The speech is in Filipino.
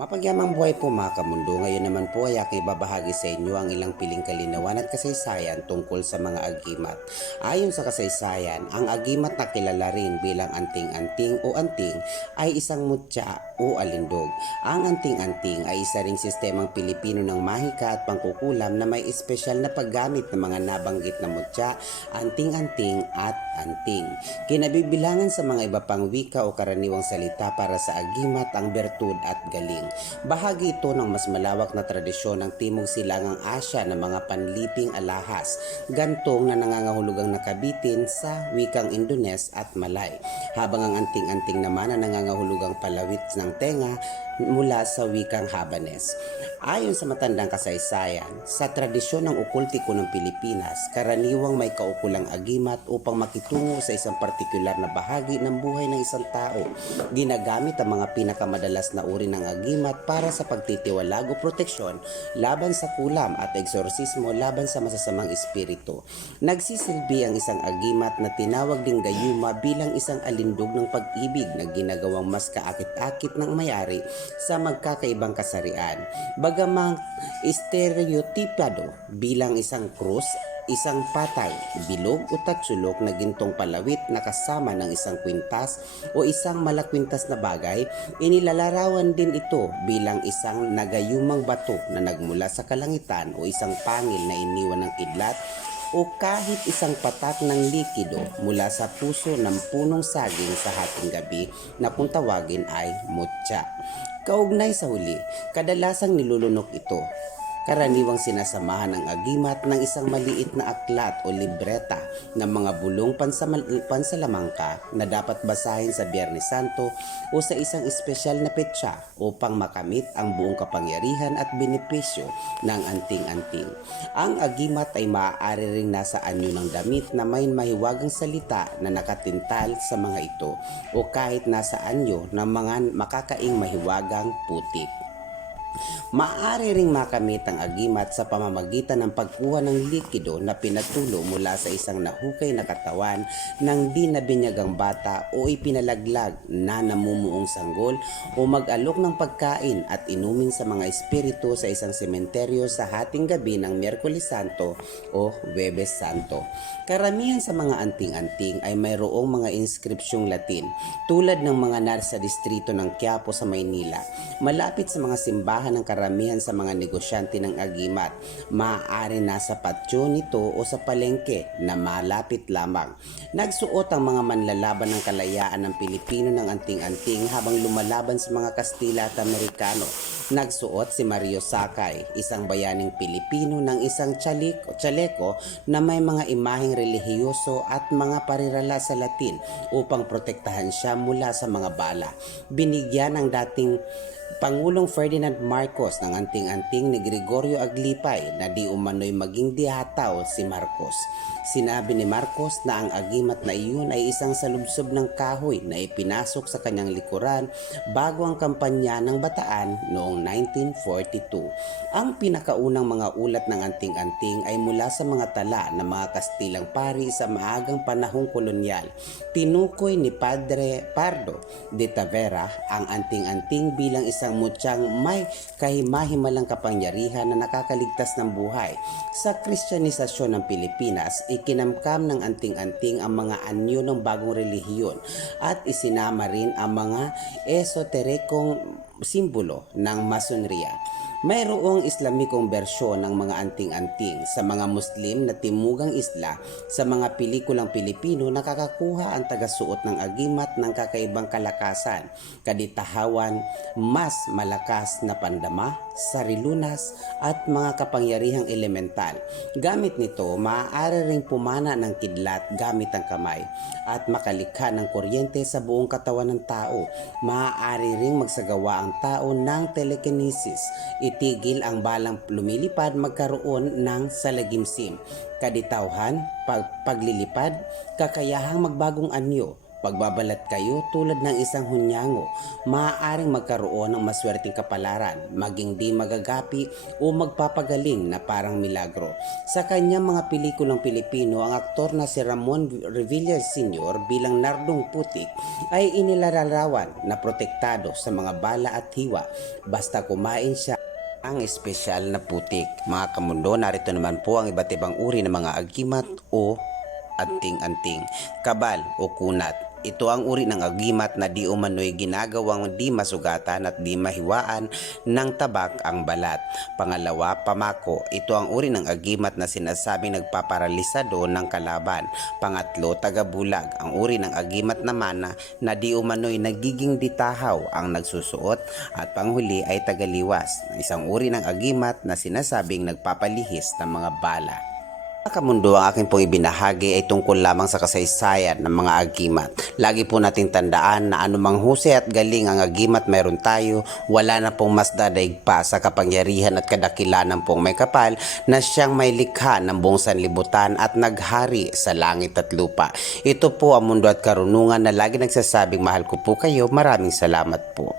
Mapagyamang buhay po mga kamundo. Ngayon naman po ay aking ibabahagi sa inyo ang ilang piling kalinawan at kasaysayan tungkol sa mga agimat. Ayon sa kasaysayan, ang agimat na kilala rin bilang anting-anting o anting ay isang mutya o alindog. Ang anting-anting ay isa ring sistemang Pilipino ng mahika at pangkukulam na may espesyal na paggamit ng mga nabanggit na mutya, anting-anting at anting. Kinabibilangan sa mga iba pang wika o karaniwang salita para sa agimat ang bertud at galing. Bahagi ito ng mas malawak na tradisyon ng Timog Silangang Asya ng mga panliping alahas, gantong na nangangahulugang nakabitin sa wikang Indones at Malay, habang ang anting-anting naman na nangangahulugang palawit ng tenga mula sa wikang Habanes. Ayon sa matandang kasaysayan, sa tradisyon ng okultiko ng Pilipinas, karaniwang may kaukulang agimat upang makitungo sa isang partikular na bahagi ng buhay ng isang tao. Ginagamit ang mga pinakamadalas na uri ng agimat para sa pagtitiwalag o proteksyon laban sa kulam at eksorsismo laban sa masasamang espiritu. Nagsisilbi ang isang agimat na tinawag ding gayuma bilang isang alindog ng pag-ibig na ginagawang mas kaakit-akit ng may-ari sa magkakaibang kasarian. Bagamang stereotipado bilang isang krus, isang patay, bilog o tatsulok na gintong palawit na kasama ng isang kwintas o isang malakwintas na bagay, inilalarawan din ito bilang isang nagayumang bato na nagmula sa kalangitan o isang pangil na iniwan ng kidlat o kahit isang patak ng likido mula sa puso ng punong saging sa hating gabi na kung tawagin ay mutya. Kaugnay sa huli, kadalasang nilulunok ito. Karaniwang sinasamahan ang agimat ng isang maliit na aklat o libreta ng mga bulong pansalamangka na dapat basahin sa Biyernes Santo o sa isang espesyal na petsa upang makamit ang buong kapangyarihan at benepisyo ng anting-anting. Ang agimat ay maaari ring nasa anyo ng damit na may mahiwagang salita na nakatintal sa mga ito o kahit nasa anyo ng mga makakaing mahiwagang putik. Maaari ring makamit ang agimat sa pamamagitan ng pagkuha ng likido na pinatulo mula sa isang nahukay na katawan ng di nabinyagang bata o ipinalaglag na namumuong sanggol o mag-alok ng pagkain at inumin sa mga espiritu sa isang sementeryo sa hating gabi ng Miyerkules Santo o Huwebes Santo. Karamihan sa mga anting-anting ay mayroong mga inskripsyong Latin tulad ng mga nasa distrito ng Quiapo sa Maynila. Malapit sa mga simbahan ng karamihan sa mga negosyante ng agimat, maaari nasa patio nito o sa palengke na malapit lamang. Nagsuot ang mga manlalaban ng kalayaan ng Pilipino ng anting-anting habang lumalaban sa mga Kastila at Amerikano. Nagsuot si Mario Sakay, isang bayaning Pilipino ng isang tsaleko na may mga imaheng relihiyoso at mga parirala sa Latin upang protektahan siya mula sa mga bala. Binigyan ng dating Pangulong Ferdinand Marcos ng anting-anting ni Gregorio Aglipay na di umano'y maging dihataw si Marcos. Sinabi ni Marcos na ang agimat na iyon ay isang salubsob ng kahoy na ipinasok sa kanyang likuran bago ang kampanya ng Bataan noong 1942. Ang pinakaunang mga ulat ng anting-anting ay mula sa mga tala ng mga Kastilang pari sa maagang panahong kolonyal. Tinukoy ni Padre Pardo de Tavera ang anting-anting bilang isang mutyang may kahimahimalang kapangyarihan na nakakaligtas ng buhay. Sa Kristyanisasyon ng Pilipinas, ikinamkam ng anting-anting ang mga anyo ng bagong relihiyon at isinama rin ang mga esoterikong simbolo ng Masonria. Mayroong Islamikong bersyon ng mga anting-anting sa mga Muslim na timugang isla. Sa mga pelikulang Pilipino, nakakakuha ang tagasuot ng agimat ng kakaibang kalakasan, kaditahawan, mas malakas na pandama, sarilunas at mga kapangyarihang elemental. Gamit nito, maaari ring pumana ng kidlat gamit ang kamay at makalikha ng kuryente sa buong katawan ng tao. Maaari ring magsagawa ang tao ng telekinesis, itigil ang balang lumilipad, magkaroon ng salagimsim, kaditawhan, paglilipad, kakayahang magbagong anyo, Pagbabalat kayo tulad ng isang hunyango, maaaring magkaroon ng maswerteng kapalaran, maging di magagapi o magpapagaling na parang milagro. Sa kanyang mga pelikulang Pilipino, ang aktor na si Ramon Revilla Sr. bilang Nardong Putik ay inilalarawan na protektado sa mga bala at hiwa basta kumain siya ang espesyal na putik. Mga kamundo, narito naman po ang iba't ibang uri ng mga agimat o anting-anting, kabal o kunat. Ito ang uri ng agimat na di umano'y ginagawang di masugatan at di mahiwaan ng tabak ang balat. Pangalawa, pamako. Ito ang uri ng agimat na sinasabing nagpaparalisa doon ng kalaban. Pangatlo, tagabulag. Ang uri ng agimat naman na di umano'y nagiging ditahaw ang nagsusuot. At panghuli ay tagaliwas. Isang uri ng agimat na sinasabing nagpapalihis ng mga bala. Mga kamundo, ang aking pong ibinahagi ay tungkol lamang sa kasaysayan ng mga agimat. Lagi po nating tandaan na anumang husay at galing ang agimat mayroon tayo, wala na pong mas dadaig pa sa kapangyarihan at kadakilanan pong may kapal na siyang may likha ng buong sanlibutan at naghari sa langit at lupa. Ito po ang mundo at karunungan na lagi nagsasabing mahal ko po kayo. Maraming salamat po.